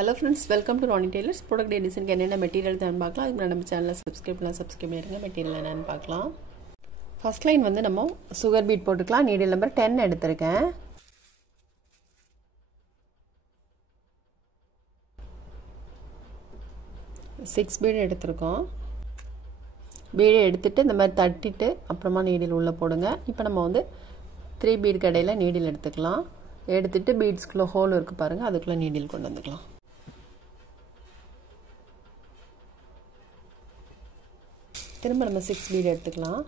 Hello friends, welcome to Ronnie Tailors. Product design க்கு என்னென்ன material தான் பார்க்கலாம். அதுக்கு நம்ம சேனலை சப்ஸ்கிரைப் பண்ணிருங்க. மெட்டீரியல் என்னன்னு பார்க்கலாம். ஃபர்ஸ்ட் லைன் வந்து நம்ம சுகர் பீட் போட்டுக்கலாம். நீடில் நம்பர் 10 எடுத்துர்க்கேன். சிக்ஸ் பீட் எடுத்துர்க்கோம். பீட் எடுத்துட்டு இந்த மாதிரி தட்டிட்டு அப்புறமா நீடில் உள்ள போடுங்க. இப்போ நம்ம வந்து 3 பீட் கடையில நீடில் எடுத்துக்கலாம். எடுத்துட்டு பீட்ஸ்க்குள்ள ஹோல் இருக்கு பாருங்க, அதுக்குள்ள நீடில் கொண்டு வந்துக்கலாம். திரும்ப நம்ம 6 பீட் எடுத்துக்கலாம்.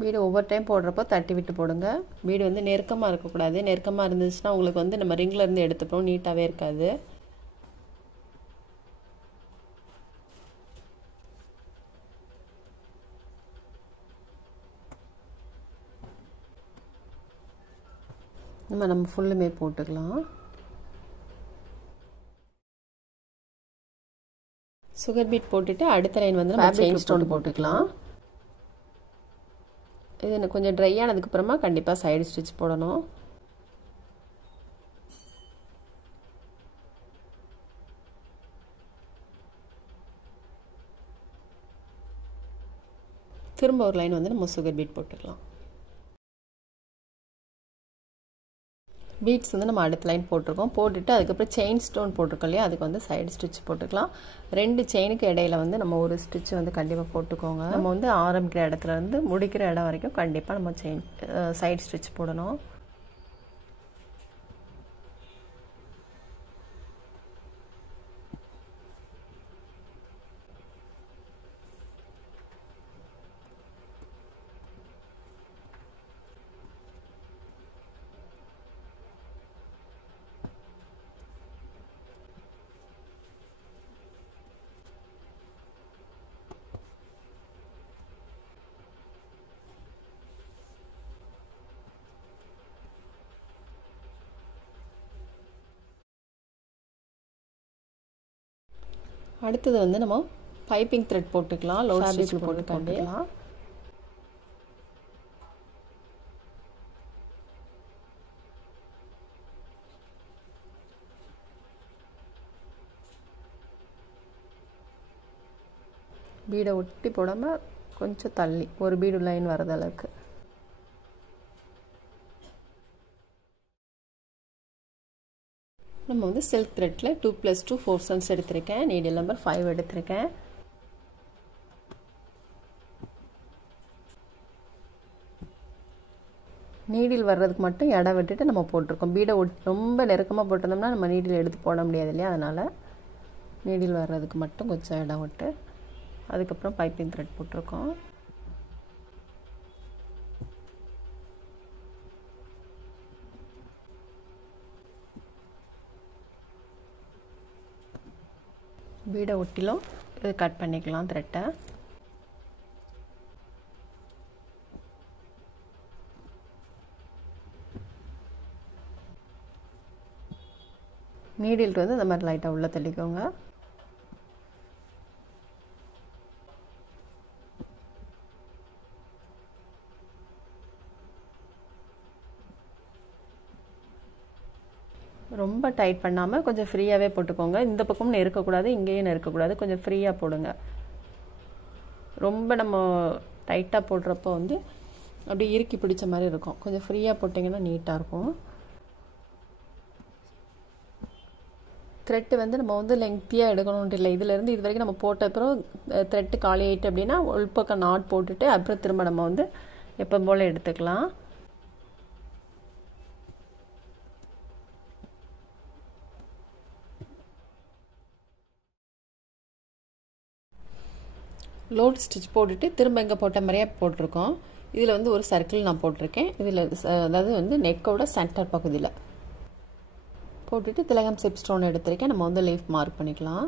பீடு ஒவ்வொரு டைம் போடுறப்போ தட்டி விட்டு போடுங்க. பீடு வந்து நெருக்கமாக இருக்கக்கூடாது. நெருக்கமாக இருந்துச்சுன்னா உங்களுக்கு வந்து நம்ம ரிங்கில் இருந்து எடுத்துப்போம், நீட்டாகவே இருக்காது. நம்ம ஃபுல்லுமே போட்டுக்கலாம். சுகர் பீட் போட்டுட்டு அடுத்த லைன் வந்து நம்ம செயின் ஸ்டோன் போட்டுக்கலாம். இது கொஞ்சம் ட்ரை ஆனதுக்கு அப்புறமா கண்டிப்பா சைடு ஸ்டிட்ச் போடணும். திரும்ப ஒரு லைன் வந்து நம்ம சுகர் பீட் போட்டுக்கலாம். பீட்ஸ் வந்து நம்ம அடுத்த லைன் போட்டிருக்கோம். போட்டுட்டு அதுக்கப்புறம் செயின் ஸ்டோன் போட்டிருக்கோம் இல்லையா, அதுக்கு வந்து சைடு ஸ்டிச் போட்டுக்கலாம். 2 செயினுக்கு இடையில வந்து நம்ம ஒரு ஸ்டிச் வந்து கண்டிப்பாக போட்டுக்கோங்க. நம்ம வந்து ஆரம்பிக்கிற இடத்துல இருந்து முடிக்கிற இடம் வரைக்கும் கண்டிப்பாக நம்ம செயின் சைடு ஸ்டிச் போடணும். அடுத்தது வந்து நம்ம பைப்பிங் த்ரெட் போட்டுக்கலாம். லோட் ஸ்டிச் போட்டுக்கலாம். பீடை ஒட்டி போடாம கொஞ்சம் தள்ளி ஒரு பீடு லைன் வரது அளவுக்கு. நம்ம வந்து சில்க் த்ரெட்ல 2 + 2 4 சன்ஸ் எடுத்திருக்கேன். நீடில் நம்பர் 5 எடுத்திருக்கேன். நீடில் வர்றதுக்கு மட்டும் இடம் விட்டுட்டு நம்ம போட்டிருக்கோம். பீடை ரொம்ப நெருக்கமாக போட்டிருந்தோம்னா நம்ம நீடில் எடுத்து போட முடியாது இல்லையா, அதனால நீடில் வர்றதுக்கு மட்டும் கொஞ்சம் இடம் விட்டு அதுக்கப்புறம் பைப்பிங் த்ரெட் போட்டிருக்கோம். பீடை ஒட்டிலும் இது கட் பண்ணிக்கலாம் த்ரெட்டை. நீடில் வந்து இந்த மாதிரி லைட்டாக உள்ள தள்ளிக்கோங்க. ரொம்ப டைட் பண்ணாமல் கொஞ்சம் ஃப்ரீயாகவே போட்டுக்கோங்க. இந்த பக்கமும் நெருக்கக்கூடாது, இங்கேயும் நெருக்கக்கூடாது. கொஞ்சம் ஃப்ரீயாக போடுங்க. ரொம்ப நம்ம டைட்டாக போடுறப்போ வந்து அப்படியே இறுக்கி பிடிச்ச மாதிரி இருக்கும். கொஞ்சம் ஃப்ரீயாக போட்டிங்கன்னா நீட்டாக இருக்கும். த்ரெட்டு வந்து நம்ம வந்து லெங்க்த்தியாக எடுக்கணும்னு இல்லை. இதுலேருந்து இது வரைக்கும் நம்ம போட்ட அப்புறம் த்ரெட்டு காலி ஆகிட்டு அப்படின்னா உள்பக்கம் நாட் போட்டுட்டு அப்புறம் திரும்ப நம்ம வந்து எப்போ போல் எடுத்துக்கலாம். லோட் ஸ்டிச் போட்டுட்டு திரும்ப இங்கே போட்ட மாதிரியே போட்டிருக்கோம். இதில் வந்து ஒரு சர்க்கிள் நான் போட்டிருக்கேன். இதில் அதாவது வந்து நெக்கோட சென்டர் பகுதியில் போட்டுட்டு திலகம் சிப் ஸ்டோன் எடுத்துருக்கேன். நம்ம வந்து லீஃப் மார்க் பண்ணிக்கலாம்.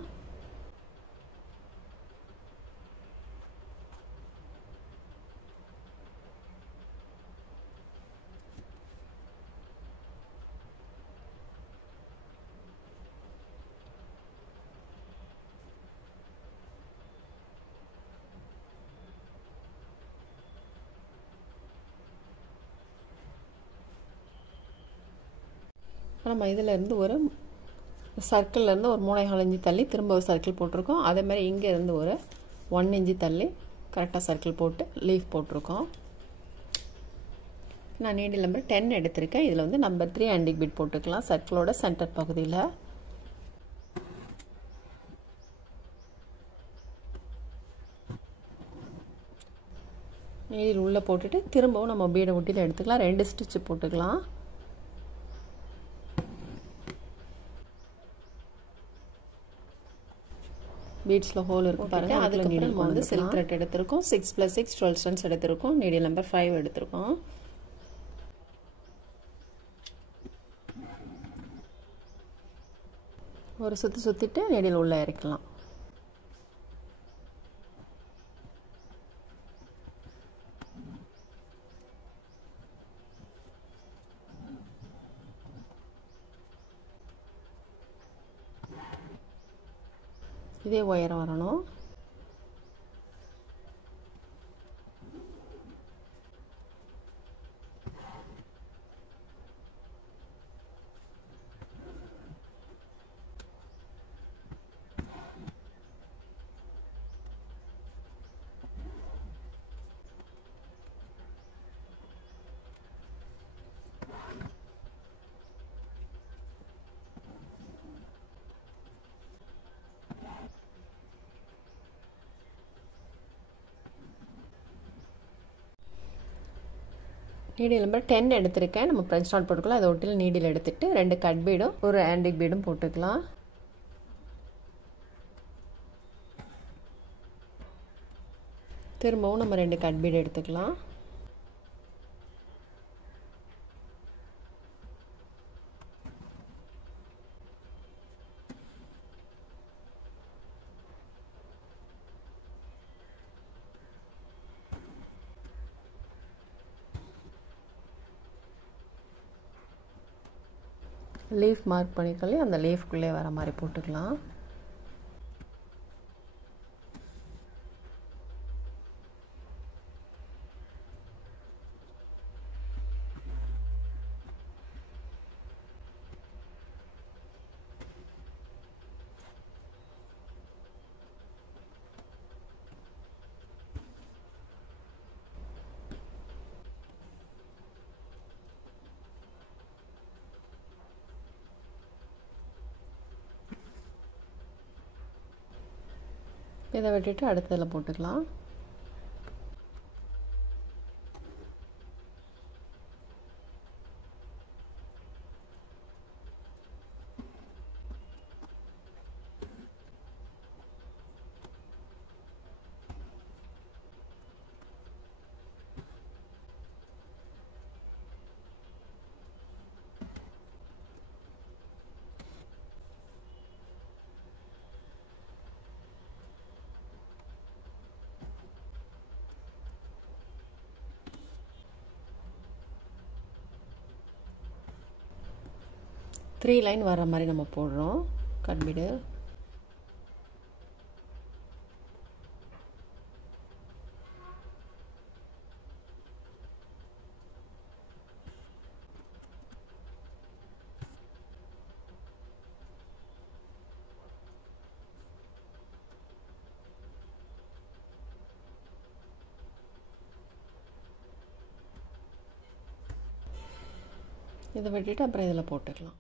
நம்ம இதிலேருந்து ஒரு சர்க்கிள்லேருந்து ஒரு 3.25 இன்ச்சு தள்ளி திரும்ப ஒரு சர்க்கிள் போட்டிருக்கோம். அதே மாதிரி இங்கேருந்து ஒரு 1 இன்ச்சு தள்ளி கரெக்டாக சர்க்கிள் போட்டு லீஃப் போட்டிருக்கோம். நான் நீடில் நம்பர் 10 எடுத்திருக்கேன். இதில் வந்து நம்பர் 3 ஆன்டிக் பீட் போட்டுக்கலாம் சர்க்கிளோட சென்டர் பகுதியில். நீடில் உள்ளே போட்டுட்டு திரும்பவும் நம்ம பீடை ஒட்டியில் எடுத்துக்கலாம். 2 ஸ்டிச்சு போட்டுக்கலாம். பீட்ஸில் ஹோல் இருக்குது பாருங்கள். அதுக்கப்புறம் நம்ம வந்து சில்க் த்ரெட் எடுத்திருக்கோம். 6 + 6 12 ஸ்டோன்ஸ் எடுத்திருக்கோம். நீடில் நம்பர் 5 எடுத்திருக்கோம். ஒரு சுற்றிட்டு நீடில் உள்ளே இறக்கலாம். இதே உயரம் வரணும். நீடில் நம்பர் 10 எடுத்திருக்கேன். நம்ம ஃப்ரெஞ்ச் நாட் போட்டுக்கலாம். அதை ஒட்டியில் நீடில் எடுத்துட்டு 2 கட் பீடும் ஒரு ஆன்டிக் பீடும் போட்டுக்கலாம். திரும்பவும் நம்ம 2 கட் பீடு எடுத்துக்கலாம். லீஃப் மார்க் பண்ணிக்கொள்ளி அந்த லீஃப்குள்ளே வர மாதிரி போட்டுக்கலாம். இதை வெட்டிட்டு அடுத்ததில் போட்டுக்கலாம். த்ரீ லைன் வர மாதிரி நம்ம போடுறோம் கட் பீடு. இதை வெட்டிட்டு அப்புறம் இதில் போட்டுக்கலாம்.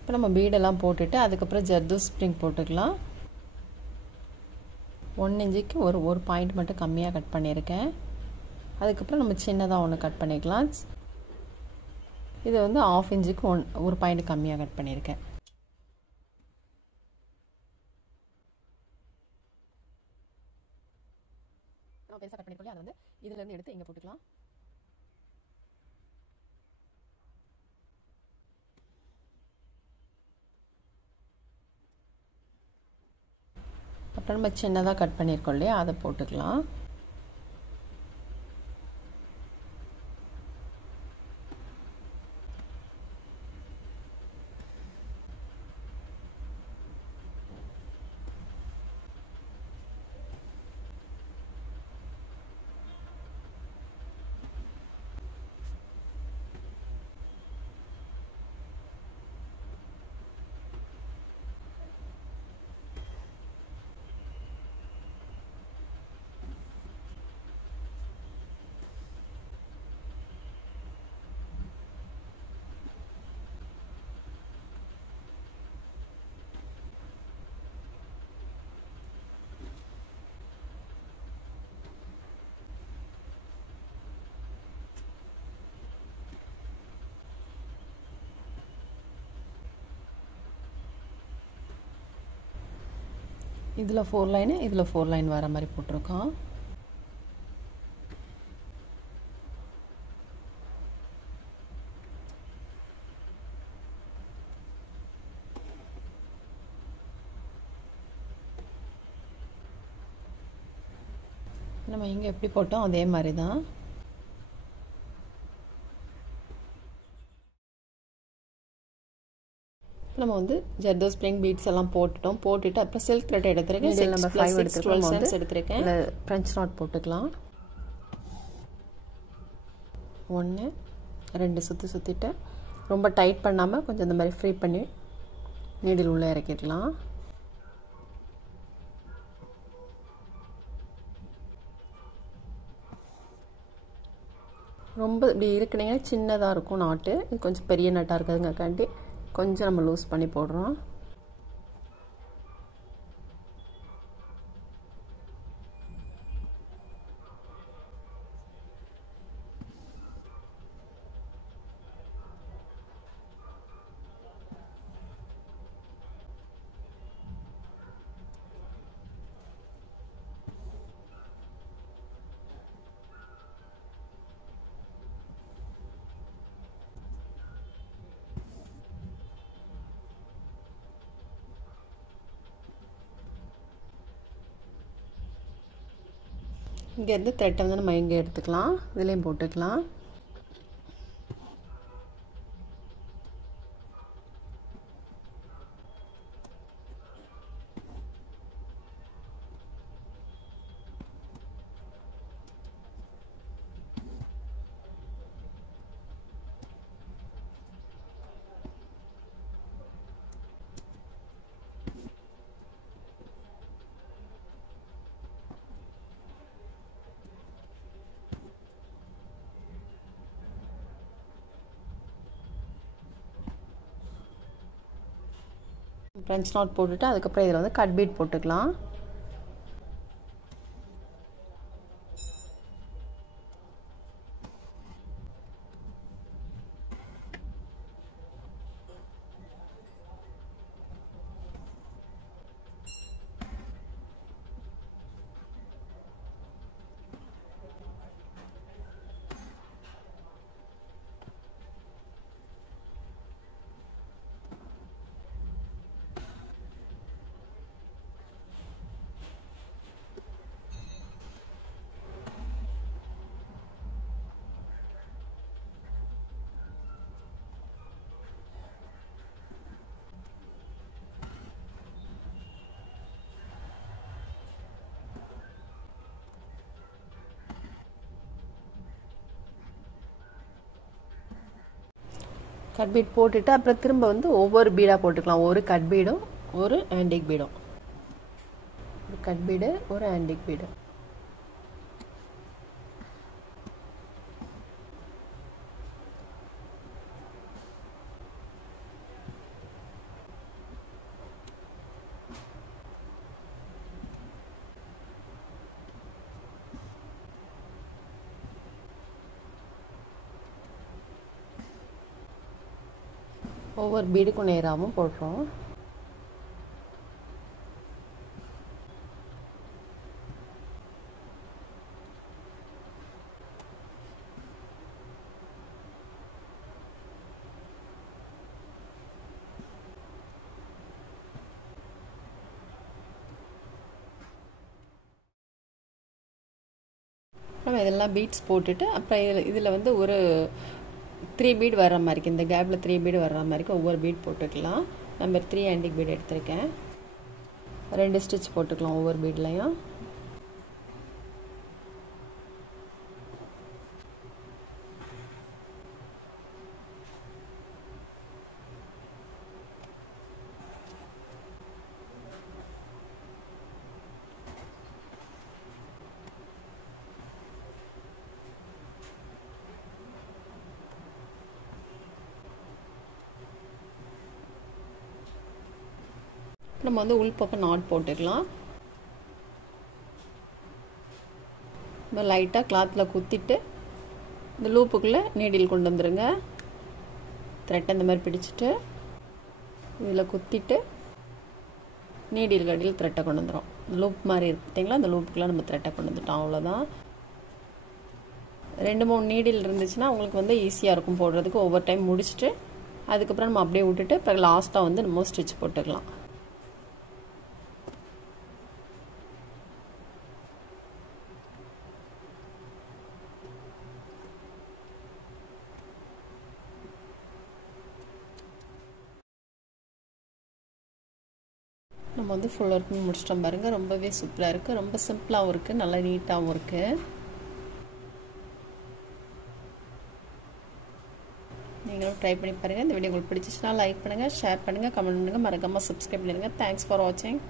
இப்போ நம்ம பீடெல்லாம் போட்டுட்டு அதுக்கப்புறம் ஜர்தோசி ஸ்ப்ரிங் போட்டுக்கலாம். 1 இன்ச்சுக்கு ஒரு பாயிண்ட் மட்டும் கம்மியாக கட் பண்ணியிருக்கேன். அதுக்கப்புறம் நம்ம சின்னதாக ஒன்று கட் பண்ணிக்கலாம். இது வந்து 1/2 இன்ச்சுக்கு ஒரு பாயிண்ட் கம்மியாக கட் பண்ணியிருக்கேன். நம்ம பெருசாக கட் பண்ணிருக்கோம், அதை வந்து இதுலேருந்து எடுத்து இங்கே போட்டுக்கலாம். அப்புறம் நம்ம சின்னதாக கட் பண்ணியிருக்கோம் இல்லையா, அதை போட்டுக்கலாம். இதில் 4 லைனு, இதில் 4 லைன் வர மாதிரி போட்டிருக்கோம். நம்ம இங்கே எப்படி போட்டோம் அதே மாதிரி தான். நம்ம வந்து ஜர்தோஸ் பிளேன் பீட்ஸ் எல்லாம் போட்டுட்டோம். போட்டுட்டு அப்புறம் சில்க் த்ரெட் எடுத்துருக்கேன். நம்பர் 5 எடுத்துருக்கேன். இல்லை ஃப்ரெஞ்ச் நாட் போட்டுக்கலாம். 1 2 சுற்றிட்டு ரொம்ப டைட் பண்ணாமல் கொஞ்சம் இந்த மாதிரி ஃப்ரீ பண்ணி நீடில் உள்ளே இறக்கிடலாம். ரொம்ப இப்படி இருக்குனீங்கன்னா சின்னதாக இருக்கும் நாட்டு. இது கொஞ்சம் பெரிய நட்டாக இருக்குதுங்கக்காண்டி கொஞ்சம் நம்ம லூஸ் பண்ணி போடுறோம். இங்கேருந்து த்ரெட்டை வந்து நம்ம இங்கே எடுத்துக்கலாம். இதுலேயும் போட்டுக்கலாம். ஃப்ரெஞ்ச் நாட் போட்டுட்டு அதுக்கப்புறம் இதில் வந்து கட் பீட் போட்டுக்கலாம். கட் பீட் போட்டுட்டு அப்புறம் திரும்ப வந்து ஒவ்வொரு பீடாக போட்டுக்கலாம். ஒரு கட் பீடும் ஒரு ஆன்டிக் பீடும். ஒரு கட் பீடு ஒரு ஆன்டிக் பீடு. ஒவ்வொரு பீடுக்கும் நேராகவும் போடுறோம். நம்ம இதெல்லாம் பீட்ஸ் போட்டுட்டு அப்புறம் இதில் வந்து ஒரு 3 பீட் வர்ற மாதிரிக்கு, இந்த கேப்பில் 3 பீடு வர்ற மாதிரிக்கு ஒவ்வொரு பீட் போட்டுக்கலாம். நம்பர் 3 ஆன்டிக் பீட் எடுத்திருக்கேன். 2 ஸ்டிச் போட்டுக்கலாம் ஒவ்வொரு பீட்லையும். நம்ம வந்து உள்பக்கம் நாட் போட்டுக்கலாம். நம்ம லைட்டாக கிளாத்தில் குத்திட்டு இந்த லூப்புக்குள்ளே நீடில் கொண்டு வந்துடுங்க. த்ரெட்டை இந்த மாதிரி பிடிச்சிட்டு இதில் குத்திட்டு நீடில் கடியில் த்ரெட்டை கொண்டு வந்துடும். லூப் மாதிரி இருக்கு பார்த்தீங்களா, அந்த லூப்புக்குலாம் நம்ம த்ரெட்டை கொண்டு வந்துட்டோம். அவ்வளோதான். 2-3 நீடில் இருந்துச்சுன்னா உங்களுக்கு வந்து ஈஸியாக இருக்கும் போடுறதுக்கு. ஒவ்வொரு டைம் முடிச்சுட்டு அதுக்கப்புறம் நம்ம அப்படியே விட்டுட்டு அப்புறம் லாஸ்ட்டாக வந்து நம்ம ஸ்டிச் போட்டுக்கலாம். நம்ம வந்து ஃபுல் ஒர்க்கும் முடிச்சிட்டோம் பாருங்கள். ரொம்பவே சூப்பராக இருக்குது, ரொம்ப சிம்பிளாகவும் இருக்குது, நல்லா நீட்டாகவும் இருக்குது. நீங்களும் ட்ரை பண்ணி பாருங்கள். இந்த வீடியோ உங்களுக்கு பிடிச்சிச்சுன்னா லைக் பண்ணுங்கள், ஷேர் பண்ணுங்கள், கமெண்ட் பண்ணுங்கள், மறக்காமல் சப்ஸ்கிரைப் பண்ணிடுங்க. தேங்க்ஸ் ஃபார் வாட்சிங்.